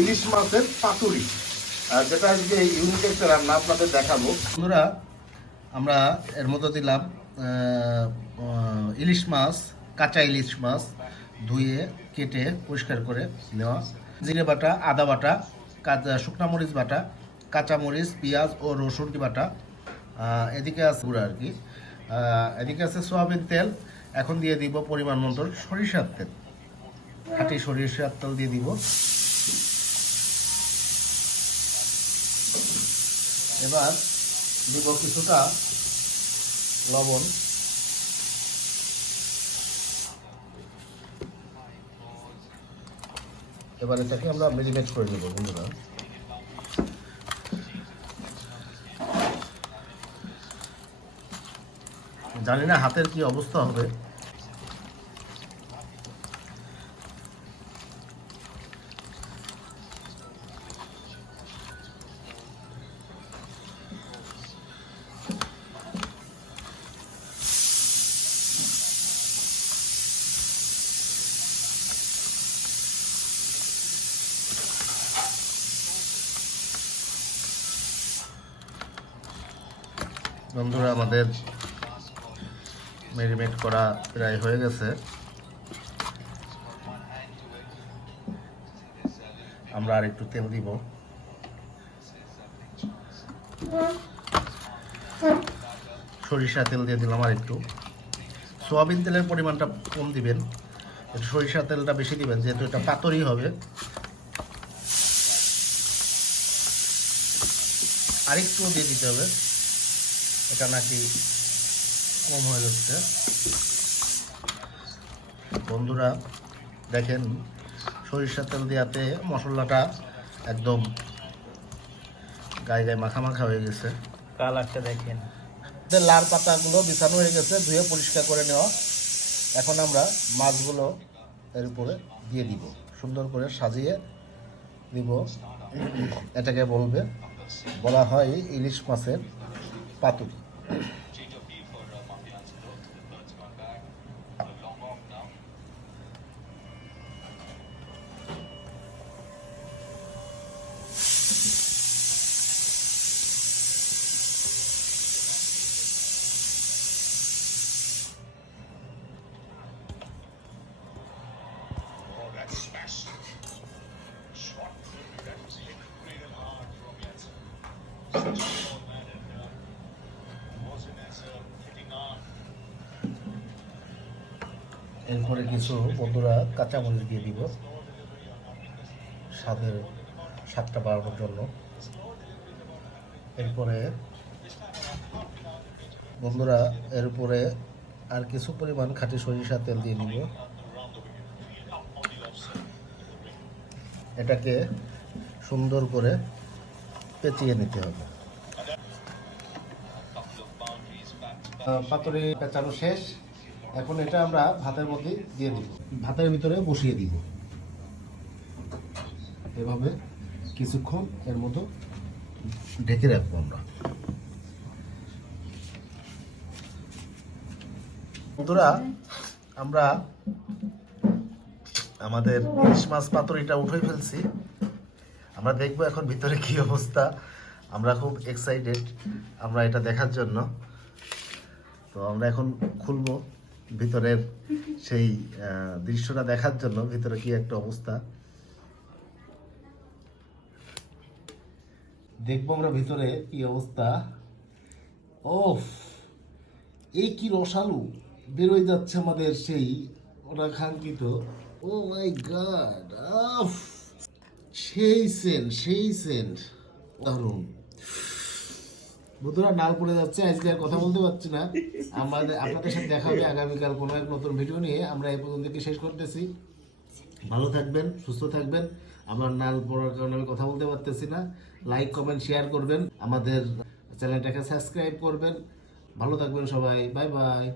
ইলিশ মাছের পাতুরি, যেটা আজকে ইউনিক একটা রান্না আপনাদের দেখাবো। বন্ধুরা, আমরা এর মধ্যে দিলাম ইলিশ মাছ, কাঁচা ইলিশ মাছ ধুয়ে কেটে পরিষ্কার করে নেওয়া, জিরে বাটা, আদা বাটা, শুকনা মরিচ বাটা, কাঁচা মরিচ, পেঁয়াজ ও রসুন বাটা, এদিকে আছে গুঁড়া আর কি, এদিকে আছে সয়াবিন তেল। এখন দিয়ে দিব পরিমাণ মতো সরিষার তেল, খাঁটি সরিষার তেল দিয়ে দিব। এবার দিব কিছুটা লবণ, এবার এটাকে আমরা মেরিনেট করে নেব বন্ধুরা। জানি না হাতের কি অবস্থা হবে। বন্ধুরা, আমাদের ম্যারিনেট করা প্রায় হয়ে গেছে। আমরা আর একটু তেল দিব। সরিষা তেল দিয়ে দিলাম আর একটু। সোয়াবিন তেলের পরিমাণটা কম দিবেন, সরিষা তেলটা বেশি দিবেন, যেহেতু এটা পাতুরি হবে। আরেকটু দিয়ে দিতে হবে, এটা নাকি কম হয়ে যাচ্ছে। বন্ধুরা দেখেন, সরিষার তেল দেওয়াতে মশলাটা একদম গায়ে গায়ে মাখা মাখা হয়ে গেছে। কালারটা দেখেন। লাল পাতাগুলো বিছানো হয়ে গেছে, ধুয়ে পরিষ্কার করে নেওয়া। এখন আমরা মাছগুলো এর উপরে দিয়ে দিব, সুন্দর করে সাজিয়ে দিব। এটাকে বলা হয় ইলিশ মাছের পাতুরি। এরপরে কিছু বন্ধুরা কাঁচামরিচ দিয়ে দিব, স্বাদটা বাড়ানোর জন্য। এরপরে বন্ধুরা এর উপরে আর কিছু পরিমাণ খাঁটি সরিষার তেল দিয়ে দিব। এটাকে সুন্দর করে পেঁচিয়ে নিতে হবে। পাতুরি পেঁচানো শেষ। এখন এটা আমরা ভাতের মধ্যে দিয়ে দিব, ভাতের ভিতরে বসিয়ে দিব। এভাবে কিছুক্ষণ এর মতো ঢেকে রাখবো আমরা। বন্ধুরা, আমরা আমাদের ইলিশ মাছ পাতুরিটা উঠে ফেলছি। আমরা দেখবো এখন ভিতরে কি অবস্থা। আমরা খুব এক্সাইটেড আমরা এটা দেখার জন্য। তো আমরা এখন খুলবো ভিতরের সেই দৃশ্যটা দেখার জন্য, ভিতরে কি একটা অবস্থা দেখবো আমরা ভিতরে কি অবস্থা। ওফ, এই কি রসালো বেরোয় যাচ্ছে আমাদের সেই ওরা কাঙ্ক্ষিত। ও মাই গড, আফ, সেই সেন্ট দারুণ। বন্ধুরা, নাল পড়ে যাচ্ছে, আজকে আর কথা বলতে পারছি না। আপনাদের সাথে দেখা হবে আগামীকাল কোনো এক নতুন ভিডিও নিয়ে। আমরা এই পর্যন্ত শেষ করতেছি। ভালো থাকবেন, সুস্থ থাকবেন। আমার নাল পড়ার কারণে আমি কথা বলতে পারতেছি না। লাইক, কমেন্ট, শেয়ার করবেন, আমাদের চ্যানেলটাকে সাবস্ক্রাইব করবেন। ভালো থাকবেন সবাই, বাই বাই।